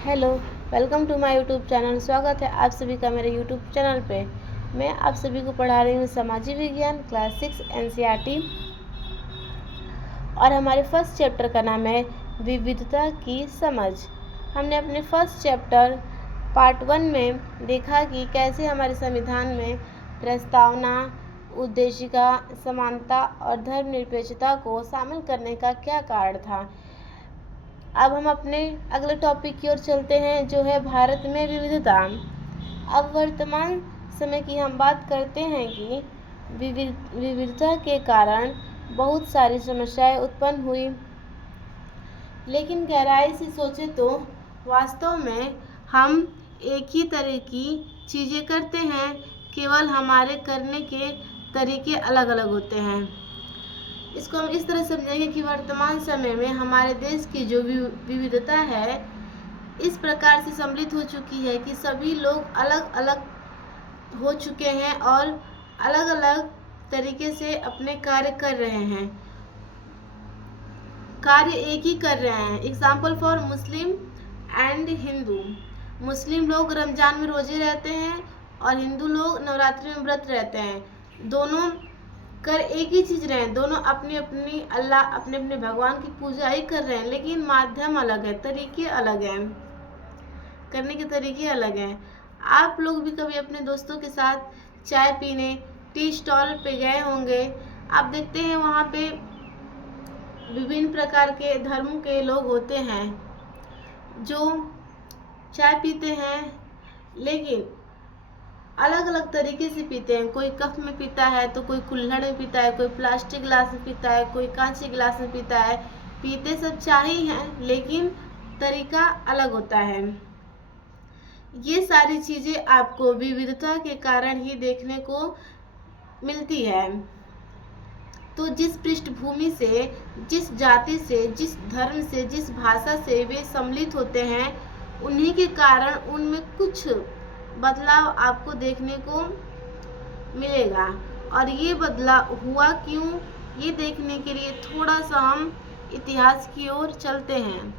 Hello, welcome to my YouTube channel. स्वागत है आप सभी का मेरे यूट्यूब चैनल पे। मैं आप सभी को पढ़ा रही हूँ सामाजिक विज्ञान क्लास 6 एनसीईआरटी और हमारे फर्स्ट चैप्टर का नाम है विविधता की समझ। हमने अपने फर्स्ट चैप्टर पार्ट 1 में देखा कि कैसे हमारे संविधान में प्रस्तावना, उद्देशिका, समानता और धर्मनिरपेक्षता को शामिल करने का क्या कारण था। अब हम अपने अगले टॉपिक की ओर चलते हैं, जो है भारत में विविधता। अब वर्तमान समय की हम बात करते हैं कि विविधता के कारण बहुत सारी समस्याएं उत्पन्न हुई, लेकिन गहराई से सोचे तो वास्तव में हम एक ही तरह की चीज़ें करते हैं, केवल हमारे करने के तरीके अलग अलग होते हैं। इसको हम इस तरह समझेंगे कि वर्तमान समय में हमारे देश की जो विविधता है इस प्रकार से सम्मिलित हो चुकी है कि सभी लोग अलग अलग हो चुके हैं और अलग अलग तरीके से अपने कार्य कर रहे हैं, कार्य एक ही कर रहे हैं। Example for Muslim and Hindu. Muslim लोग रमजान में रोजे रहते हैं और हिंदू लोग नवरात्रि में व्रत रहते हैं। दोनों कर एक ही चीज़ रहे हैं, दोनों अपनी अपनी अल्लाह अपने अपने भगवान की पूजा ही कर रहे हैं, लेकिन माध्यम अलग है, तरीके अलग हैं, करने के तरीके अलग हैं। आप लोग भी कभी अपने दोस्तों के साथ चाय पीने टी स्टॉल पे गए होंगे। आप देखते हैं वहाँ पे विभिन्न प्रकार के धर्मों के लोग होते हैं जो चाय पीते हैं, लेकिन अलग अलग तरीके से पीते हैं। कोई कप में पीता है तो कोई कुल्हड़ में पीता है, कोई प्लास्टिक गिलास में पीता है, कोई कांच के गिलास में पीता है। पीते सब चाय ही हैं, लेकिन तरीका अलग होता है। ये सारी चीज़ें आपको विविधता के कारण ही देखने को मिलती है। तो जिस पृष्ठभूमि से, जिस जाति से, जिस धर्म से, जिस भाषा से वे सम्मिलित होते हैं, उन्हीं के कारण उनमें कुछ बदलाव आपको देखने को मिलेगा। और ये बदलाव हुआ क्यों, ये देखने के लिए थोड़ा सा हम इतिहास की ओर चलते हैं।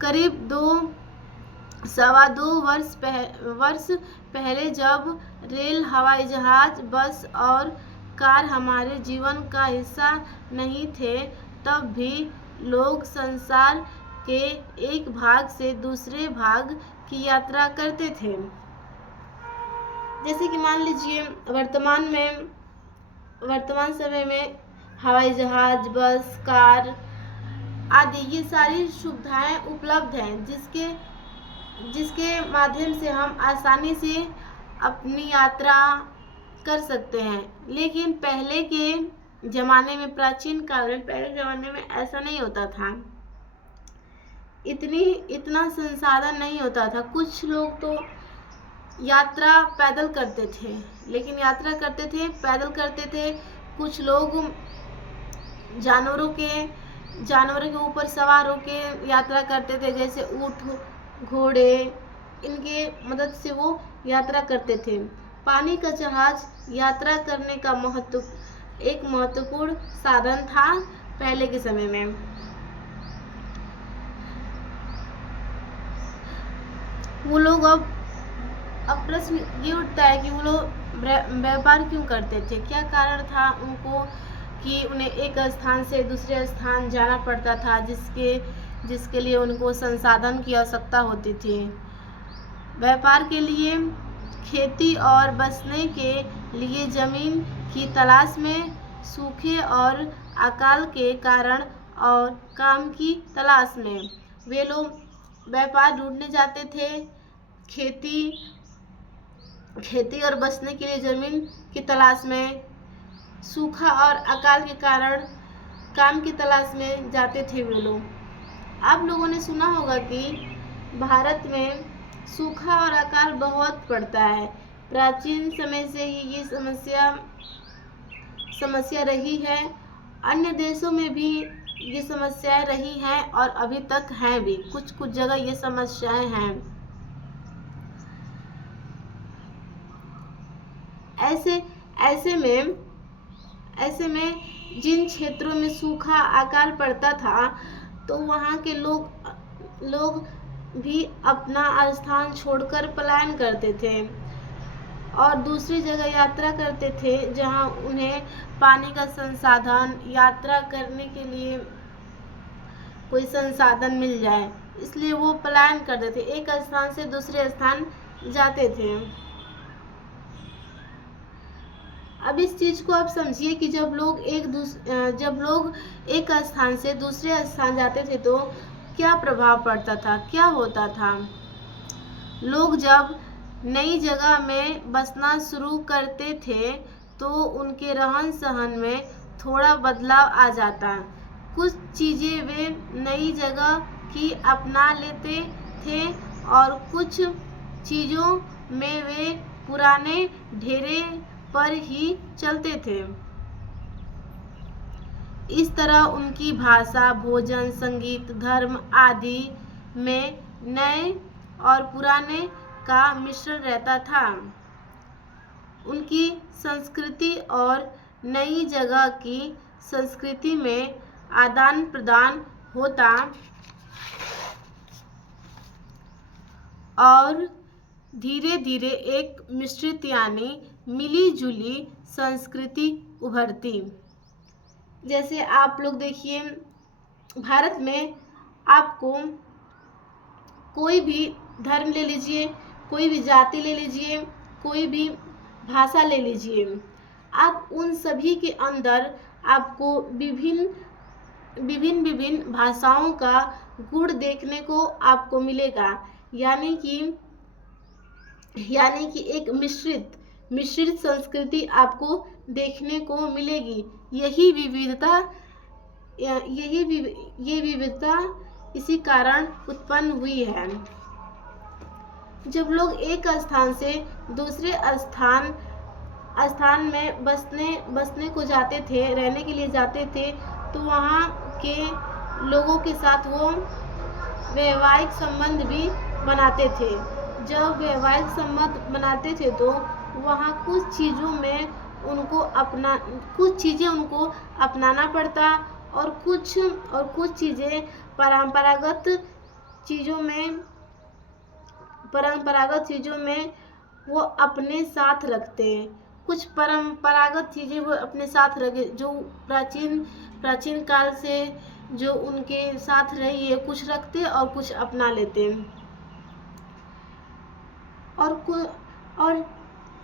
करीब 2-2.25 वर्ष पहले जब रेल, हवाई जहाज, बस और कार हमारे जीवन का हिस्सा नहीं थे, तब भी लोग संसार के एक भाग से दूसरे भाग की यात्रा करते थे। जैसे कि मान लीजिए वर्तमान समय में हवाई जहाज, बस, कार आदि ये सारी सुविधाएं उपलब्ध हैं, जिसके माध्यम से हम आसानी से अपनी यात्रा कर सकते हैं। लेकिन पहले के ज़माने में, प्राचीन काल में, पहले ज़माने में ऐसा नहीं होता था। इतना संसाधन नहीं होता था। कुछ लोग तो यात्रा पैदल करते थे, पैदल करते थे। कुछ लोग जानवरों के ऊपर सवार होकर यात्रा करते थे, जैसे ऊँट, घोड़े, इनके मदद से वो यात्रा करते थे। पानी का जहाज यात्रा करने का एक महत्वपूर्ण साधन था पहले के समय में। वो लोग अब प्रश्न ये उठता है कि वो लोग व्यापार क्यों करते थे, क्या कारण था उनको कि उन्हें एक स्थान से दूसरे स्थान जाना पड़ता था, जिसके लिए उनको संसाधन की आवश्यकता होती थी। व्यापार के लिए, खेती और बसने के लिए जमीन की तलाश में, सूखे और अकाल के कारण और काम की तलाश में वे लोग व्यापार ढूंढने जाते थे। खेती और बसने के लिए जमीन की तलाश में, सूखा और अकाल के कारण काम की तलाश में जाते थे वे लोग। आप लोगों ने सुना होगा कि भारत में सूखा और अकाल बहुत पड़ता है। प्राचीन समय से ही ये समस्या रही है। अन्य देशों में भी ये समस्याएं रही हैं और अभी तक हैं भी। कुछ जगह ये समस्याएं हैं। ऐसे में जिन क्षेत्रों में सूखा अकाल पड़ता था, तो वहाँ के लोग भी अपना स्थान छोड़कर पलायन करते थे और दूसरी जगह यात्रा करते थे जहां उन्हें पानी का संसाधन, यात्रा करने के लिए कोई संसाधन मिल जाए, इसलिए वो पलायन करते थे, एक स्थान से दूसरे स्थान जाते थे। अब इस चीज को आप समझिए कि जब लोग एक स्थान से दूसरे स्थान जाते थे तो क्या प्रभाव पड़ता था, क्या होता था। लोग जब नई जगह में बसना शुरू करते थे तो उनके रहन सहन में थोड़ा बदलाव आ जाता। कुछ चीजें वे नई जगह की अपना लेते थे और कुछ चीजों में वे पुराने ढेरे पर ही चलते थे। इस तरह उनकी भाषा, भोजन, संगीत, धर्म आदि में नए और पुराने का मिश्रण रहता था। उनकी संस्कृति और नई जगह की संस्कृति में आदान प्रदान होता और धीरे धीरे एक मिश्रित यानी मिली जुली संस्कृति उभरती। जैसे आप लोग देखिए, भारत में आपको कोई भी धर्म ले लीजिए, कोई भी जाति ले लीजिए, कोई भी भाषा ले लीजिए, आप उन सभी के अंदर आपको विभिन्न भाषाओं का गुण देखने को आपको मिलेगा। यानी कि एक मिश्रित संस्कृति आपको देखने को मिलेगी। ये विविधता इसी कारण उत्पन्न हुई है। जब लोग एक स्थान से दूसरे स्थान में बसने को जाते थे, रहने के लिए जाते थे, तो वहाँ के लोगों के साथ वो वैवाहिक संबंध भी बनाते थे। जब वैवाहिक संबंध बनाते थे तो वहाँ कुछ चीज़ें उनको अपनाना पड़ता और कुछ चीज़ें परंपरागत चीज़ों में वो अपने साथ रखते। कुछ परंपरागत चीज़ें वो अपने साथ रखे जो प्राचीन काल से जो उनके साथ रही है, कुछ रखते और कुछ अपना लेते। और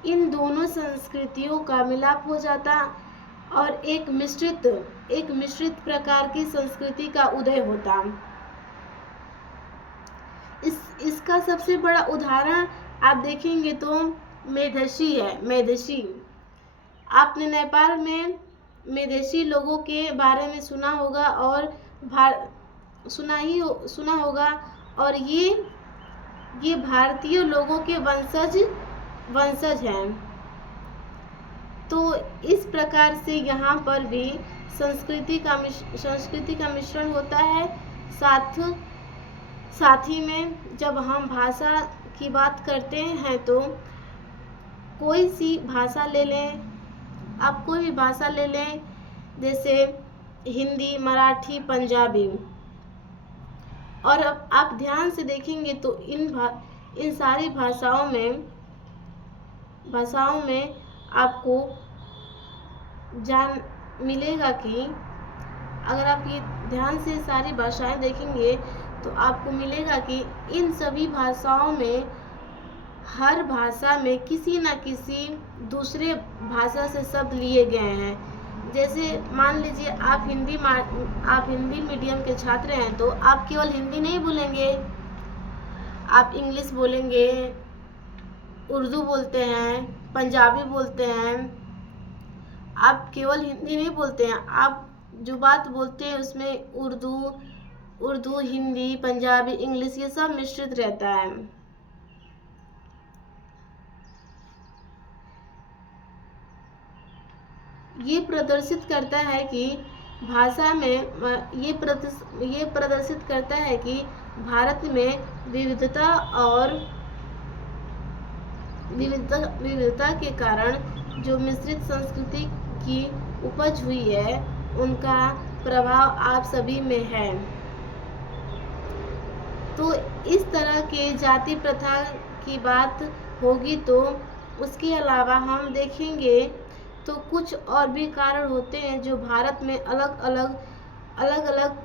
इन दोनों संस्कृतियों का मिलाप हो जाता और एक मिश्रित प्रकार की संस्कृति का उदय होता। इसका सबसे बड़ा उदाहरण आप देखेंगे तो मेधेशी है। आपने नेपाल में मेधेशी लोगों के बारे में सुना होगा और सुना होगा और ये भारतीय लोगों के वंशज हैं। तो इस प्रकार से यहाँ पर भी संस्कृति का मिश्रण होता है। साथ ही में जब हम भाषा की बात करते हैं तो कोई सी भाषा ले लें, आप कोई भी भाषा ले लें, जैसे हिंदी, मराठी, पंजाबी, और अब आप ध्यान से देखेंगे तो इन सारी भाषाओं में आपको जान मिलेगा कि अगर आप ये ध्यान से सारी भाषाएं देखेंगे तो आपको मिलेगा कि इन सभी भाषाओं में हर भाषा में किसी न किसी दूसरे भाषा से शब्द लिए गए हैं। जैसे मान लीजिए आप हिंदी मीडियम के छात्र हैं तो आप केवल हिंदी नहीं बोलेंगे, आप इंग्लिश बोलेंगे, उर्दू बोलते हैं, पंजाबी बोलते हैं। आप केवल हिंदी नहीं बोलते हैं, आप जो बात बोलते हैं उसमें उर्दू, हिंदी, पंजाबी, इंग्लिश ये सब मिश्रित रहता है। ये प्रदर्शित करता है कि भारत में विविधता के कारण जो मिश्रित संस्कृति की उपज हुई है उनका प्रभाव आप सभी में है। तो इस तरह के जाति प्रथा की बात होगी। तो उसके अलावा हम देखेंगे तो कुछ और भी कारण होते हैं जो भारत में अलग अलग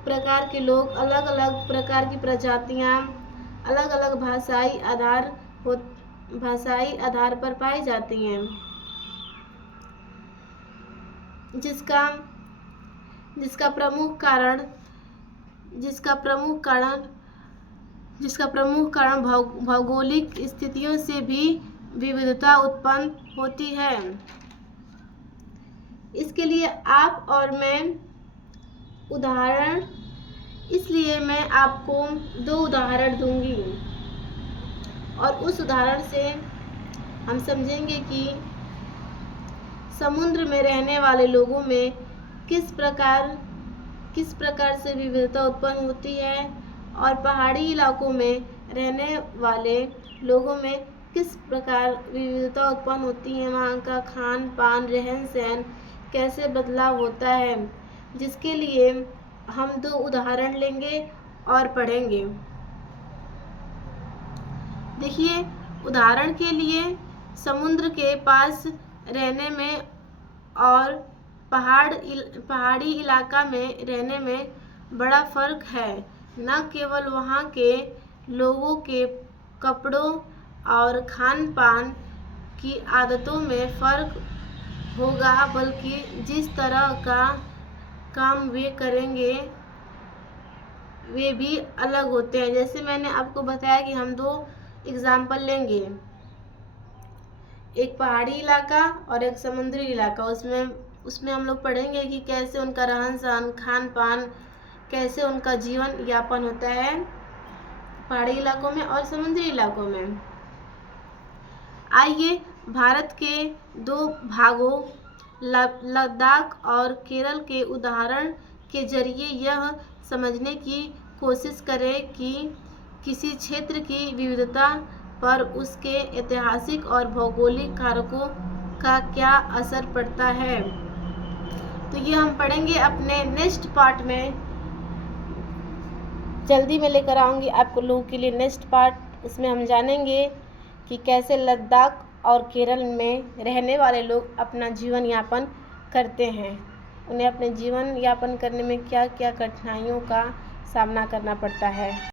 प्रकार के लोग, अलग अलग प्रकार की प्रजातियां, अलग अलग भाषाई आधार पर पाई जाती हैं, जिसका प्रमुख कारण भौगोलिक स्थितियों से भी विविधता उत्पन्न होती है। इसके लिए मैं आपको 2 उदाहरण दूंगी और उस उदाहरण से हम समझेंगे कि समुद्र में रहने वाले लोगों में किस प्रकार से विविधता उत्पन्न होती है और पहाड़ी इलाकों में रहने वाले लोगों में किस प्रकार विविधता उत्पन्न होती है, वहाँ का खान पान, रहन सहन कैसे बदलाव होता है, जिसके लिए हम 2 उदाहरण लेंगे और पढ़ेंगे। देखिए, उदाहरण के लिए समुद्र के पास रहने में और पहाड़ी इलाका में रहने में बड़ा फर्क है। न केवल वहाँ के लोगों के कपड़ों और खान पान की आदतों में फर्क होगा, बल्कि जिस तरह का काम वे करेंगे वे भी अलग होते हैं। जैसे मैंने आपको बताया कि हम 2 एग्जाम्पल लेंगे, एक पहाड़ी इलाका और एक समुद्री इलाका। उसमें हम लोग पढ़ेंगे कि कैसे उनका रहन सहन, खान पान, कैसे उनका जीवन यापन होता है पहाड़ी इलाकों में और समुद्री इलाकों में। आइए भारत के 2 भागों लद्दाख और केरल के उदाहरण के जरिए यह समझने की कोशिश करें कि किसी क्षेत्र की विविधता पर उसके ऐतिहासिक और भौगोलिक कारकों का क्या असर पड़ता है। तो ये हम पढ़ेंगे अपने नेक्स्ट पार्ट में। जल्दी में लेकर आऊँगी आपको लोगों के लिए नेक्स्ट पार्ट। इसमें हम जानेंगे कि कैसे लद्दाख और केरल में रहने वाले लोग अपना जीवन यापन करते हैं, उन्हें अपने जीवन यापन करने में क्या क्या कठिनाइयों का सामना करना पड़ता है।